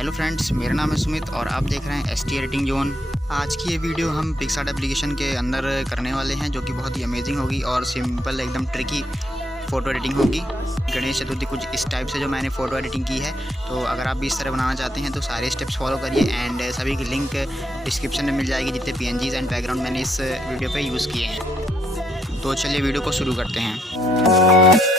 Hello friends, मेरा नाम है सुमित और आप देख रहे हैं एसटी एडिटिंग जोन। आज की ये वीडियो हम पिक्सआर्ट एप्लीकेशन के अंदर करने वाले हैं, जो कि बहुत ही अमेजिंग होगी और सिंपल एकदम ट्रिकी फ़ोटो एडिटिंग होगी। गणेश चतुर्थी कुछ इस टाइप से जो मैंने फ़ोटो एडिटिंग की है, तो अगर आप भी इस तरह बनाना चाहते हैं तो सारे स्टेप्स फॉलो करिए एंड सभी की लिंक डिस्क्रिप्शन में मिल जाएगी, जितने PNGs एंड बैकग्राउंड मैंने इस वीडियो पर यूज़ किए हैं। तो चलिए वीडियो को शुरू करते हैं।